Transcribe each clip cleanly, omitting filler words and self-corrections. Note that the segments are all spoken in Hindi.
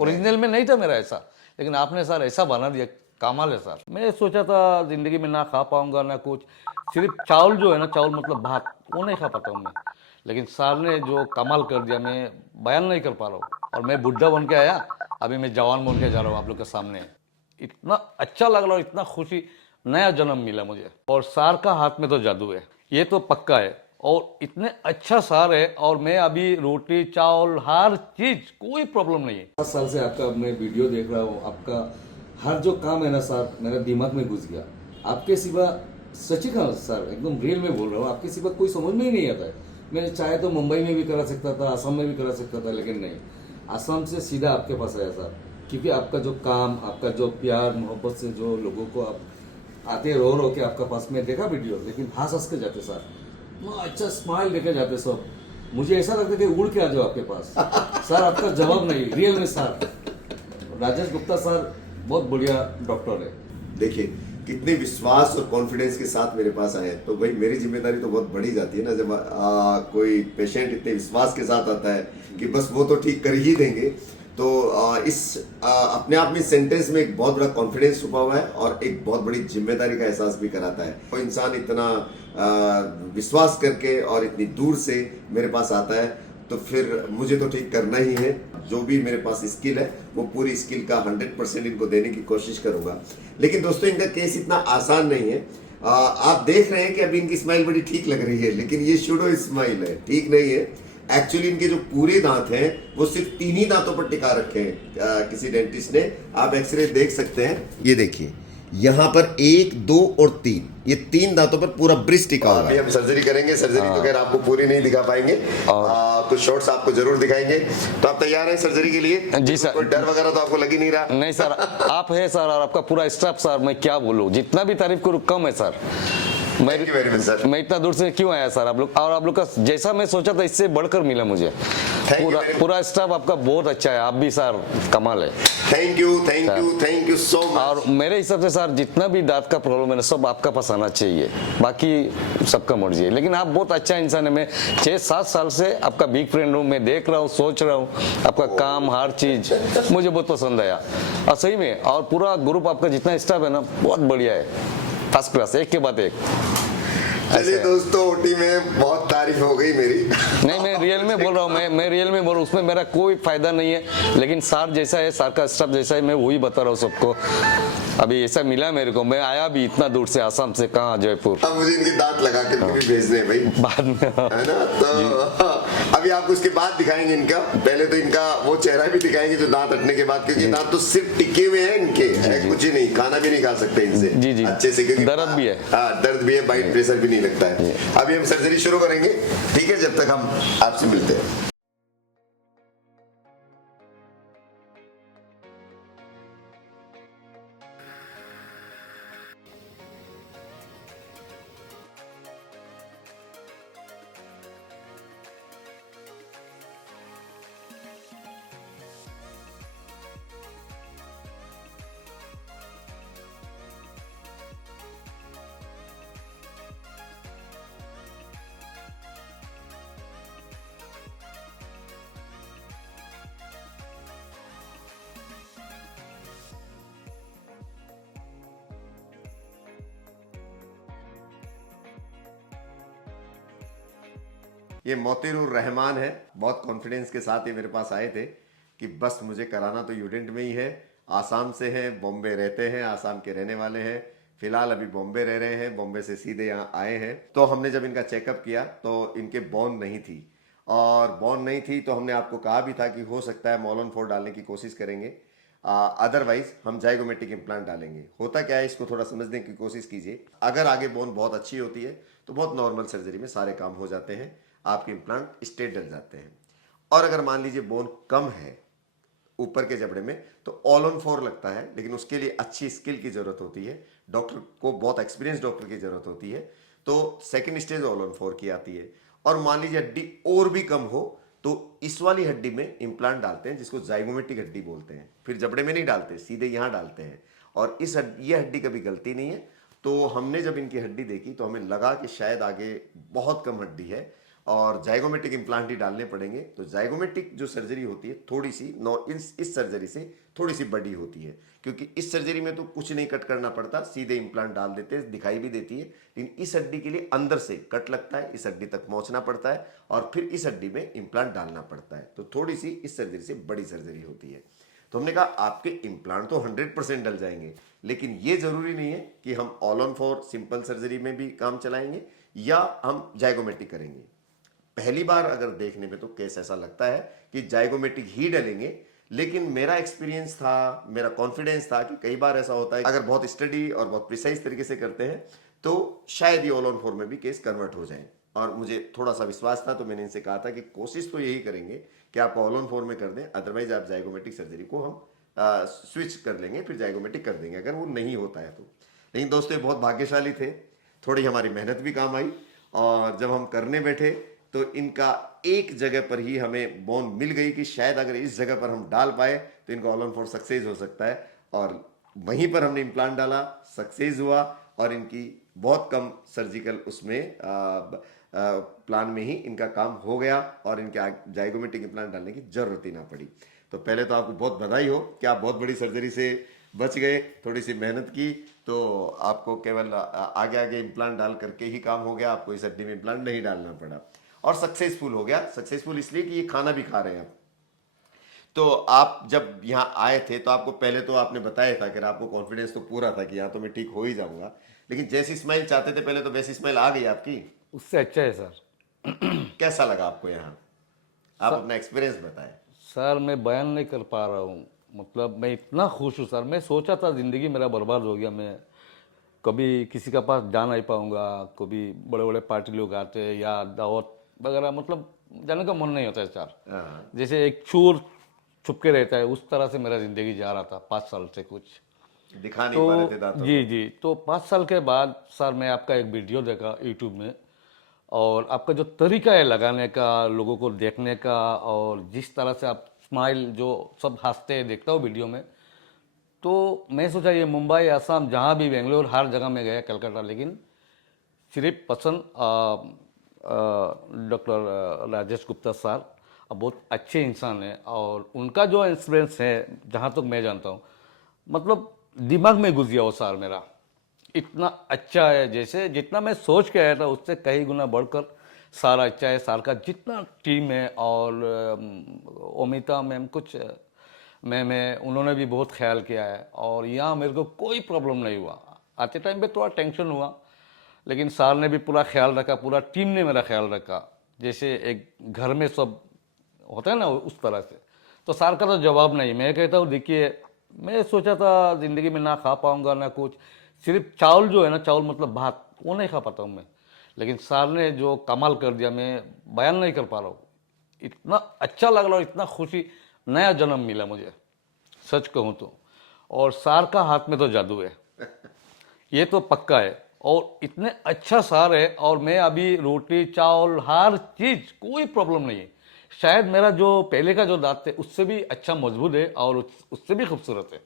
ओरिजिनल में नहीं था मेरा ऐसा, लेकिन आपने सर ऐसा बना दिया, कमाल है सर। मैं सोचा था जिंदगी में ना खा पाऊंगा ना कुछ, सिर्फ चावल जो है ना, चावल मतलब भात, वो नहीं खा पाता हूँ मैं। लेकिन सर ने जो कमाल कर दिया, मैं बयान नहीं कर पा रहा हूँ। और मैं बुढ़ा बन के आया, अभी मैं जवान बन के जा रहा हूँ आप लोग के सामने। इतना अच्छा लग रहा है, इतना खुशी, नया जन्म मिला मुझे। और सार का हाथ में तो जादू है, ये तो पक्का है। और इतने अच्छा सार है, और मैं अभी रोटी चावल हर चीज कोई प्रॉब्लम नहीं है। 7 साल से आपका मैं वीडियो देख रहा हूँ, आपका हर जो काम है ना सर, मेरा दिमाग में घुस गया। आपके सिवा, सच्ची कहा सर, एकदम रियल में बोल रहा हूँ, आपके सिवा कोई समझ में ही नहीं आता है। मैंने चाहे तो मुंबई में भी करा सकता था, असम में भी करा सकता था, लेकिन नहीं, असम से सीधा आपके पास आया सर। क्योंकि आपका जो काम, आपका जो प्यार मोहब्बत से जो लोगों को आप आते रो के आपका पास में देखा वीडियो, लेकिन हंस हंस के जाते सर, इतना अच्छा स्माइल लेके जाते सब। मुझे ऐसा लगता है कि उड़ के आ जाओ आपके पास। सर आपका जवाब नहीं, रियल में सर। राजेश गुप्ता सर बहुत बढ़िया डॉक्टर है। देखिए कितने विश्वास और कॉन्फिडेंस के साथ मेरे पास आए, तो भाई मेरी जिम्मेदारी तो बहुत बड़ी जाती है ना, जब कोई पेशेंट इतने विश्वास के साथ आता है कि बस वो तो ठीक कर ही देंगे। तो अपने आप में सेंटेंस में एक बहुत बड़ा कॉन्फिडेंस छुपा हुआ है और एक बहुत बड़ी जिम्मेदारी का एहसास भी कराता है। कोई इंसान इतना विश्वास करके और इतनी दूर से मेरे पास आता है, तो फिर मुझे तो ठीक करना ही है। जो भी मेरे पास स्किल है, वो पूरी स्किल का 100% इनको देने की कोशिश करूंगा। लेकिन दोस्तों, इनका केस इतना आसान नहीं है। आप देख रहे हैं कि अभी इनकी स्माइल बड़ी ठीक लग रही है, लेकिन ये शूडो स्माइल है, ठीक नहीं है। एक्चुअली इनके जो पूरे दांत हैं, वो सिर्फ 3 ही दांतों पर टिका रखे हैं किसी डेंटिस्ट ने। आप एक्सरे देख सकते हैं, ये देखिए, यहाँ पर 1, 2 और 3, ये 3 दांतों पर पूरा ब्रिज टिका हुआ है। अभी हम सर्जरी करेंगे, सर्जरी तो खैर आपको पूरी नहीं दिखा पाएंगे, कुछ शॉर्ट्स आपको जरूर दिखाएंगे। तो आप तैयार हैं सर्जरी के लिए? जी सर। कोई डर वगैरह तो आपको लग ही नहीं रहा? नहीं सर, आप है सर, और आपका पूरा स्टाफ सर, मैं क्या बोलूं, जितना भी तारीफ करूं कम है sir. Thank you very much, sir. मैं इतना दूर से क्यों आया सर आप लोग, और आप लोग का जैसा मैं सोचा था इससे बढ़कर मिला मुझे। पूरा स्टाफ आपका बहुत अच्छा है, आप भी सर कमाल है। Thank you so much. और मेरे हिसाब से सर, जितना भी दांत का प्रॉब्लम है ना, सब आपका पास आना चाहिए, बाकी सबका मर्जी है। लेकिन आप बहुत अच्छा इंसान है, मैं 6-7 साल से आपका बिग फ्रेंड हूँ, मैं देख रहा हूँ, सोच रहा हूँ, आपका काम हर चीज मुझे बहुत पसंद आया, और सही में। और पूरा ग्रुप आपका जितना स्टाफ है ना, बहुत बढ़िया है, फर्स्ट क्लास, एक के बाद एक। चलिए दोस्तों, ओटी में बहुत तारीफ हो गई मेरी। नहीं, मैं रियल में बोल रहा हूँ, मैं रियल में बोल रहा हूँ, उसमें मेरा कोई फायदा नहीं है। लेकिन सर जैसा है, सर का स्टाफ जैसा है, मैं वही बता रहा हूँ सबको। अभी ऐसा मिला मेरे को, मैं आया भी इतना दूर से, आसाम से, कहाँ, जयपुर। अब मुझे इनके दांत लगा के भी भेजने हैं भाई, बाद में, है ना? तो अभी आपको इसके बाद दिखाएंगे इनका, पहले तो इनका वो चेहरा भी दिखाएंगे जो दांत हटने के बाद, क्योंकि दांत तो सिर्फ टिके हुए हैं इनके, है कुछ ही नहीं, खाना भी नहीं खा सकते इनसे जी अच्छे से, क्योंकि दर्द भी है। हाँ, दर्द भी है, बाइट प्रेशर भी नहीं लगता है। अभी हम सर्जरी शुरू करेंगे, ठीक है? जब तक हम आपसे मिलते हैं। ये मोतीरुर रहमान है, बहुत कॉन्फिडेंस के साथ ये मेरे पास आए थे कि बस मुझे कराना तो यूडेंट में ही है। आसाम से हैं, बॉम्बे रहते हैं, आसाम के रहने वाले हैं, फिलहाल अभी बॉम्बे रह रहे हैं, बॉम्बे से सीधे यहाँ आए हैं। तो हमने जब इनका चेकअप किया तो इनके बोन नहीं थी, और बोन नहीं थी तो हमने आपको कहा भी था कि हो सकता है मोलन 4 डालने की कोशिश करेंगे, अदरवाइज हम जाइगोमेट्रिक इम्प्लांट डालेंगे। होता क्या है, इसको थोड़ा समझने की कोशिश कीजिए। अगर आगे बोन बहुत अच्छी होती है तो बहुत नॉर्मल सर्जरी में सारे काम हो जाते हैं, आपके इम्प्लांट स्ट्रेट डल जाते हैं। और अगर मान लीजिए बोन कम है ऊपर के जबड़े में, तो ऑल ऑन 4 लगता है, लेकिन उसके लिए अच्छी स्किल की जरूरत होती है, डॉक्टर को बहुत एक्सपीरियंस डॉक्टर की जरूरत होती है। तो सेकंड स्टेज ऑल ऑन 4 की आती है। और मान लीजिए हड्डी और भी कम हो तो इस वाली हड्डी में इम्प्लांट डालते हैं, जिसको जाइगोमेट्रिक हड्डी बोलते हैं। फिर जबड़े में नहीं डालते, सीधे यहां डालते हैं। और ये हड्डी कभी गलती नहीं है। तो हमने जब इनकी हड्डी देखी तो हमें लगा कि शायद आगे बहुत कम हड्डी है, और जाइगोमेटिक इम्प्लांट ही डालने पड़ेंगे। तो जाइगोमेटिक जो सर्जरी होती है थोड़ी सी इस सर्जरी से थोड़ी सी बड़ी होती है, क्योंकि इस सर्जरी में तो कुछ नहीं कट करना पड़ता, सीधे इम्प्लांट डाल देते हैं, दिखाई भी देती है। लेकिन इस हड्डी के लिए अंदर से कट लगता है, इस हड्डी तक पहुंचना पड़ता है और फिर इस हड्डी में इम्प्लांट डालना पड़ता है। तो थोड़ी सी इस सर्जरी से बड़ी सर्जरी होती है। तो हमने कहा आपके इम्प्लांट तो 100% डल जाएंगे, लेकिन ये जरूरी नहीं है कि हम all on for simple surgery में भी काम चलाएंगे या हम जाइगोमेटिक करेंगे। पहली बार अगर देखने में तो केस ऐसा लगता है कि जाइगोमेटिक ही डलेंगे, लेकिन मेरा एक्सपीरियंस था, मेरा कॉन्फिडेंस था कि कई बार ऐसा होता है अगर बहुत स्टडी और बहुत प्रिसाइज तरीके से करते हैं तो शायद ये ऑल ऑन फोर में भी केस कन्वर्ट हो जाए। और मुझे थोड़ा सा विश्वास था, तो मैंने इनसे कहा था कि कोशिश तो यही करेंगे कि आप ऑल ऑन फोर में कर दें, अदरवाइज आप जाइगोमेटिक सर्जरी को हम स्विच कर लेंगे, फिर जाइगोमेटिक कर देंगे अगर वो नहीं होता है तो। लेकिन दोस्तों ये बहुत भाग्यशाली थे, थोड़ी हमारी मेहनत भी काम आई और जब हम करने बैठे तो इनका एक जगह पर ही हमें बोन मिल गई कि शायद अगर इस जगह पर हम डाल पाए तो इनका ऑल ऑन फोर सक्सेस हो सकता है। और वहीं पर हमने इम्प्लांट डाला, सक्सेस हुआ और इनकी बहुत कम सर्जिकल उसमें प्लान में ही इनका काम हो गया और इनके जाइगोमेटिक इम्प्लांट डालने की जरूरत ही ना पड़ी। तो पहले तो आपको बहुत बधाई हो कि आप बहुत बड़ी सर्जरी से बच गए, थोड़ी सी मेहनत की तो आपको केवल आगे आगे इम्प्लांट डाल करके ही काम हो गया, आपको इस हड्डी में इम्प्लांट नहीं डालना पड़ा और सक्सेसफुल हो गया। सक्सेसफुल इसलिए कि ये खाना भी खा रहे हैं आप। तो आप जब यहाँ आए थे तो आपको पहले तो आपने बताया था कि आपको कॉन्फिडेंस तो पूरा था कि यहाँ तो मैं ठीक हो ही जाऊंगा, लेकिन जैसी स्माइल चाहते थे पहले तो वैसी स्माइल आ गई आपकी। उससे अच्छा है सर। कैसा लगा आपको यहाँ? आप अपना एक्सपीरियंस बताएं। सर मैं बयान नहीं कर पा रहा हूँ, मतलब मैं इतना खुश हूँ सर। मैं सोचा था ज़िंदगी मेरा बर्बाद हो गया, मैं कभी किसी के पास जा नहीं पाऊँगा, कभी बड़े बड़े पार्टी लोग आते हैं या दावत वगैरह, मतलब जाने का मन नहीं होता है सर। जैसे एक चोर छुप के रहता है उस तरह से मेरा ज़िंदगी जा रहा था 5 साल से, कुछ दिखा नहीं पा रहे थे तो दांतों जी जी। तो 5 साल के बाद सर मैं आपका एक वीडियो देखा यूट्यूब में, और आपका जो तरीका है लगाने का, लोगों को देखने का, और जिस तरह से आप स्माइल जो सब हंसते हैं देखता हूँ वीडियो में, तो मैं सोचा ये मुंबई, असम, जहाँ भी, बेंगलोर, हर जगह में गया, कलकत्ता, लेकिन सिर्फ पसंद डॉक्टर राजेश गुप्ता सर बहुत अच्छे इंसान है और उनका जो एक्सपीरियंस है जहाँ तक मैं जानता हूँ, मतलब दिमाग में घुस गया वो सर मेरा, इतना अच्छा है। जैसे जितना मैं सोच के आया था उससे कई गुना बढ़कर सारा अच्छा है। सर का जितना टीम है और अमिता मैम, कुछ मैम है, उन्होंने भी बहुत ख्याल किया है और यहाँ मेरे को कोई प्रॉब्लम नहीं हुआ। आते टाइम पे थोड़ा टेंशन हुआ, लेकिन सर ने भी पूरा ख्याल रखा, पूरा टीम ने मेरा ख्याल रखा, जैसे एक घर में सब होता है ना उस तरह से। तो सर का तो जवाब नहीं। मैं कहता हूँ देखिए, मैं सोचा था ज़िंदगी में ना खा पाऊँगा ना कुछ, सिर्फ चावल जो है ना, चावल मतलब भात, वो नहीं खा पाता हूँ मैं, लेकिन सर ने जो कमाल कर दिया मैं बयान नहीं कर पा रहा हूँ। इतना अच्छा लग रहा है, इतना खुशी, नया जन्म मिला मुझे, सच कहूँ तो। और सर का हाथ में तो जादू है, ये तो पक्का है। और इतने अच्छा सार है, और मैं अभी रोटी चावल हर चीज कोई प्रॉब्लम नहीं है। शायद मेरा जो पहले का जो दांत थे उससे भी अच्छा मजबूत है और उससे भी खूबसूरत है।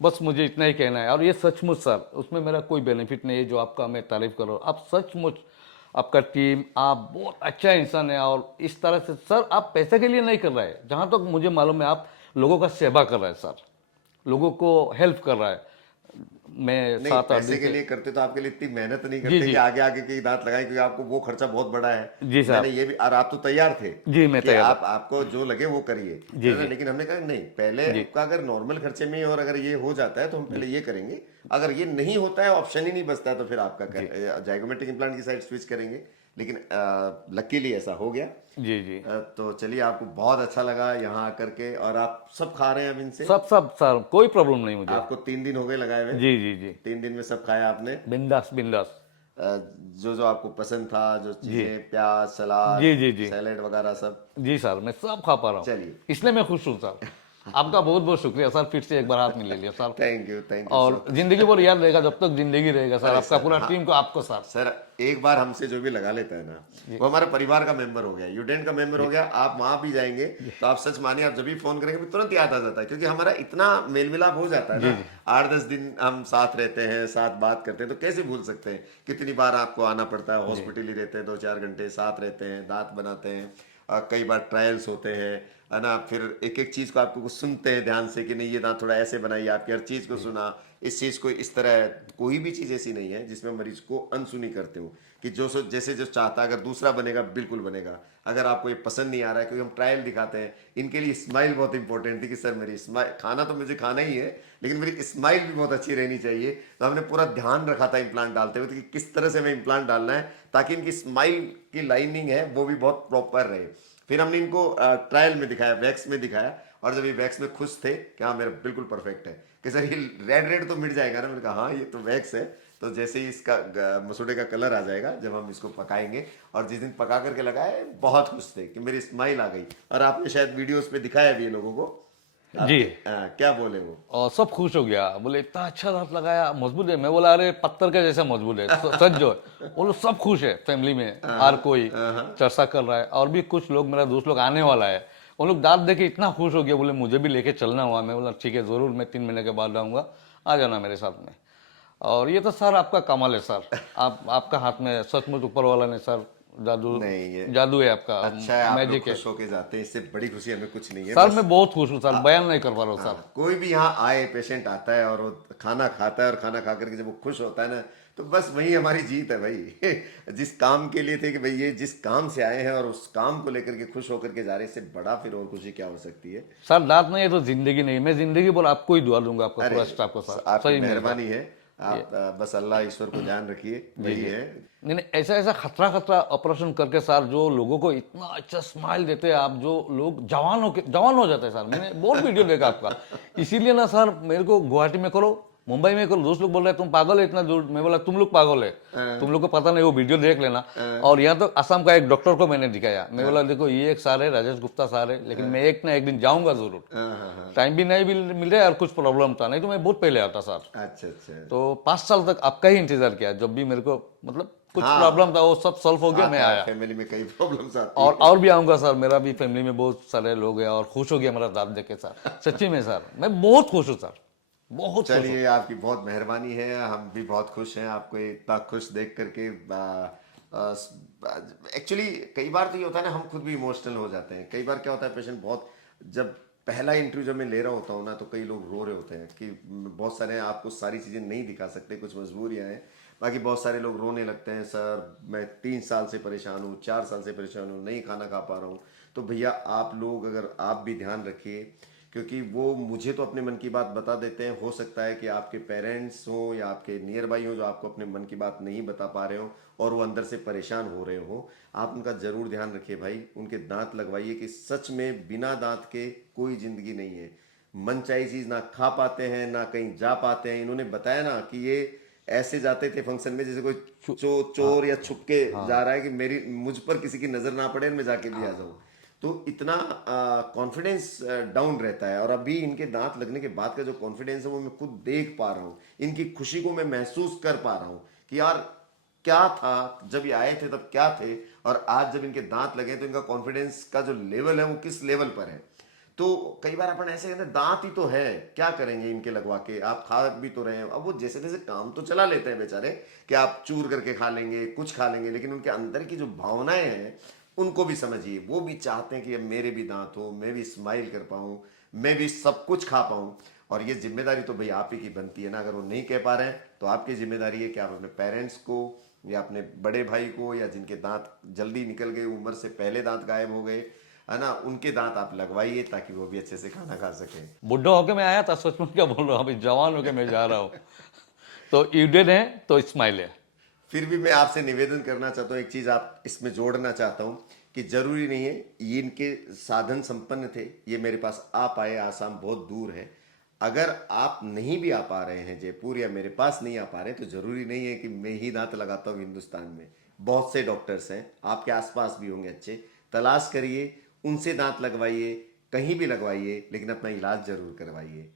बस मुझे इतना ही कहना है। और ये सचमुच सर, उसमें मेरा कोई बेनिफिट नहीं है जो आपका मैं तारीफ कर रहा हूँ। आप सचमुच, आपका टीम, आप बहुत अच्छा इंसान है। और इस तरह से सर आप पैसे के लिए नहीं कर रहे हैं, जहाँ तक मुझे मालूम है आप लोगों का सेवा कर रहे हैं सर, लोगों को हेल्प कर रहा है। मैं नहीं, 7-8 पैसे दिन के से, लिए करते तो आपके लिए इतनी मेहनत नहीं जी करते जी कि आगे आगे के दांत लगाएं, क्योंकि आपको वो खर्चा बहुत बड़ा है। जी मैंने साहब, ये भी, और आप तो तैयार थे जी मैं कि तैयार आप, था, आपको जो लगे वो करिए, जी है ना। जी लेकिन हमने कहा नहीं, पहले जी आपका अगर नॉर्मल खर्चे में और अगर ये हो जाता है तो हम जी पहले ये करेंगे, अगर ये नहीं होता है, ऑप्शन ही नहीं बचता है, तो फिर आपका जी जाइगोमेटिक इम्प्लांट की साइड स्विच करेंगे। लेकिन लकीली ऐसा हो गया। जी जी। तो चलिए, आपको बहुत अच्छा लगा यहाँ आकर के, और आप सब खा रहे हैं अब इनसे। सब सब सर, कोई प्रॉब्लम नहीं मुझे। आपको 3 दिन हो गए लगाए हुए, जी जी जी, 3 दिन में सब खाया आपने। बिंदास बिंदास। जो जो आपको पसंद था, जो जी चीजें, प्याज, सलाद, जी जी जी सैलेड वगैरह सब। जी सर, मैं सब खा पा रहा हूँ, चलिए, इसलिए मैं खुश हूँ सर। आपका बहुत बहुत शुक्रिया सर, फिर से एक बार हाथ मिल लिया सर। Thank you. और जिंदगी भर याद रहेगा, जब तक जिंदगी रहेगा सर, अरे आपका सर, पूरा हाँ। टीम को, आपको सर। सर एक बार हमसे जो भी लगा लेता है ना, वो हमारा परिवार का मेंबर हो गया, यूडेंट का मेंबर हो गया। आप वहां भी जाएंगे तो आप सच मानिए, आप जब भी फोन करेंगे तुरंत याद आ जाता है, क्योंकि हमारा इतना मेल मिलाप हो जाता है जी ना। जी 8-10 दिन हम साथ रहते हैं, साथ बात करते हैं, तो कैसे भूल सकते हैं। कितनी बार आपको आना पड़ता है, जी हॉस्पिटल ही रहते हैं, 2-4 घंटे साथ रहते हैं, दांत बनाते हैं, कई बार ट्रायल्स होते हैं, है ना। फिर एक एक चीज को आपको कुछ सुनते हैं ध्यान से कि नहीं ये दांत थोड़ा ऐसे बनाइए, आपकी हर चीज को सुना, इस चीज को इस तरह है। कोई भी चीज ऐसी नहीं है जिसमें मरीज को अनसुनी करते हो, कि जो जैसे जो चाहता है, अगर दूसरा बनेगा बिल्कुल बनेगा। अगर आपको ये पसंद नहीं आ रहा है, क्योंकि हम ट्रायल दिखाते हैं, इनके लिए स्माइल बहुत इंपॉर्टेंट थी कि सर मेरी स्माइल, खाना तो मुझे खाना ही है लेकिन मेरी स्माइल भी बहुत अच्छी रहनी चाहिए। तो हमने पूरा ध्यान रखा था इम्प्लांट डालते हुए कि किस तरह से हमें इम्प्लांट डालना है, ताकि इनकी स्माइल की लाइनिंग है वो भी बहुत प्रॉपर रहे। फिर हमने इनको ट्रायल में दिखाया, वैक्स में दिखाया, और जब ये वैक्स में खुश थे कि हाँ मेरा बिल्कुल परफेक्ट है, कि सर ये रेड रेड तो मिट जाएगा ना। मैंने कहा हाँ ये तो वैक्स है, तो जैसे ही इसका मसूड़े का कलर आ जाएगा जब हम इसको पकाएंगे। और जिस दिन पका करके लगाए, बहुत खुश थे कि मेरी स्माइल आ गई। और आपने शायद वीडियोस पे दिखाया भी है लोगों को, जी। आपके क्या बोले वो। और सब खुश हो गया, बोले इतना अच्छा दांत लगाया, मजबूत है। मैं बोला अरे पत्थर के जैसा मजबूत है, सच जो है। वो लोग सब खुश है, फैमिली में हर कोई चर्चा कर रहा है। और भी कुछ लोग, मेरा दोस्त लोग आने वाला है, उन लोग दांत देख के इतना खुश हो गया, बोले मुझे भी लेके चलना हुआ। मैं बोला ठीक है जरूर, मैं 3 महीने के बाद आऊँगा, आ जाना मेरे साथ में। और ये तो सर आपका कमाल है सर, आपका हाथ में सचमुच ऊपर वाला ने सर जादू, नहीं ये जादू है आपका, अच्छा है, आप लोग मैजिक है। खुश होके जाते हैं, इससे बड़ी खुशी हमें कुछ नहीं है। सर बस मैं बहुत खुश हूँ सर, बयान नहीं कर पा रहा हूँ सर। कोई भी यहाँ आए, पेशेंट आता है और वो खाना खाता है, और खाना खा करके जब वो खुश होता है ना, तो बस वही हमारी जीत है भाई। जिस काम के लिए थे कि भाई ये जिस काम से आए हैं और उस काम को लेकर के खुश होकर के जा रहे हैं, इससे बड़ा फिर और खुशी क्या हो सकती है। सर दांत नहीं है तो जिंदगी नहीं, मैं जिंदगी भर आपको ही दुआ दूंगा, आपका अरे पूरा स्टाफ को सर, आपकी सही में सर। मेहरबानी है। आप बस अल्लाह ईश्वर को ध्यान रखिए, जी वही जी। है। नहीं नहीं, ऐसा ऐसा खतरा खतरा ऑपरेशन करके सर, जो लोगों को इतना अच्छा स्माइल देते हैं आप, जो लोग जवान हो जाते हैं सर। मैंने बहुत वीडियो देखा आपका, इसीलिए ना सर मेरे को गुवाहाटी में करो, मुंबई में करो। दोस्त लोग बोल रहे हैं तुम पागल है इतना दूर। मैं बोला तुम लोग पागल है, तुम लोग को पता नहीं, वो वीडियो देख लेना। और यहाँ तो असम का एक डॉक्टर को मैंने दिखाया, मैं बोला देखो ये एक सर है, राजेश गुप्ता सर है, लेकिन मैं एक ना एक दिन जाऊंगा जरूर। टाइम भी नहीं मिल रहा है और कुछ प्रॉब्लम था, नहीं तो मैं बहुत पहले आता सर। अच्छा अच्छा। तो 5 साल तक आपका ही इंतजार किया, जब भी मेरे को मतलब कुछ हाँ, प्रॉब्लम था वो सब सॉल्व हो गया, मैं आता है, आया। फैमिली में कई प्रॉब्लम्स आती और भी आऊंगा सर, मेरा भी फैमिली में बहुत सारे लोग हैं और खुश हो गया मेरा दांत देख के सर। सच्ची में सर मैं बहुत खुश हूँ सर, बहुत खुश हूँ। चलिए आपकी बहुत मेहरबानी है, हम भी बहुत खुश हैं आपको इतना खुश देख करके। एक्चुअली कई बार तो ये होता है ना, हम खुद भी इमोशनल हो जाते हैं। कई बार क्या होता है, पेशेंट बहुत, जब पहला इंटरव्यू जब मैं ले रहा होता हूँ ना, तो कई लोग रो रहे होते हैं कि बहुत सारे, आपको सारी चीज़ें नहीं दिखा सकते, कुछ मजबूरियाँ हैं। बाकी बहुत सारे लोग रोने लगते हैं, सर मैं 3 साल से परेशान हूँ, 4 साल से परेशान हूँ, नहीं खाना खा पा रहा हूँ। तो भैया आप लोग, अगर आप भी ध्यान रखिए, क्योंकि वो मुझे तो अपने मन की बात बता देते हैं। हो सकता है कि आपके पेरेंट्स हो या आपके नियर बाई हो जो आपको अपने मन की बात नहीं बता पा रहे हो और वो अंदर से परेशान हो रहे हो। आप उनका जरूर ध्यान रखिए भाई, उनके दांत लगवाइए, कि सच में बिना दांत के कोई जिंदगी नहीं है। मनचाही चीज ना खा पाते हैं, ना कहीं जा पाते हैं। इन्होंने बताया ना कि ये ऐसे जाते थे फंक्शन में जैसे कोई चोर या छुप के जा रहा है, कि मेरी मुझ पर किसी की नजर ना पड़े, मैं जाके भी आ जाऊं। तो इतना कॉन्फिडेंस डाउन रहता है। और अभी इनके दांत लगने के बाद का जो कॉन्फिडेंस है वो मैं खुद देख पा रहा हूँ, इनकी खुशी को मैं महसूस कर पा रहा हूँ कि यार क्या था जब ये आए थे तब क्या थे, और आज जब इनके दांत लगे तो इनका कॉन्फिडेंस का जो लेवल है वो किस लेवल पर है। तो कई बार अपन ऐसे कहते हैं दांत ही तो है, क्या करेंगे इनके लगवा के, आप खा भी तो रहे हैं। अब वो जैसे तैसे काम तो चला लेते हैं बेचारे, कि आप चूर करके खा लेंगे, कुछ खा लेंगे, लेकिन उनके अंदर की जो भावनाएं हैं उनको भी समझिए। वो भी चाहते हैं कि अब मेरे भी दांत हो, मैं भी स्माइल कर पाऊँ, मैं भी सब कुछ खा पाऊँ। और ये जिम्मेदारी तो भाई आप ही की बनती है ना। अगर वो नहीं कह पा रहे हैं तो आपकी जिम्मेदारी है कि आप अपने पेरेंट्स को या अपने बड़े भाई को, या जिनके दांत जल्दी निकल गए, उम्र से पहले दांत गायब हो गए, है ना, उनके दांत आप लगवाइए, ताकि वो भी अच्छे से खाना खा सकें। बुढ़ा होके मैं आया था, सच में क्या बोल रहा हूँ, अभी जवान होके मैं जा रहा हूँ। तो ईडेन है तो स्माइल है। फिर भी मैं आपसे निवेदन करना चाहता हूँ, एक चीज आप इसमें जोड़ना चाहता हूँ, कि जरूरी नहीं है ये इनके साधन संपन्न थे, ये मेरे पास आ पाए, आसाम बहुत दूर है। अगर आप नहीं भी आ पा रहे हैं जयपुर, या मेरे पास नहीं आ पा रहे, तो जरूरी नहीं है कि मैं ही दांत लगाता हूँ। हिंदुस्तान में बहुत से डॉक्टर्स हैं, आपके आसपास भी होंगे अच्छे, तलाश करिए, उनसे दांत लगवाइए, कहीं भी लगवाइए, लेकिन अपना इलाज जरूर करवाइए।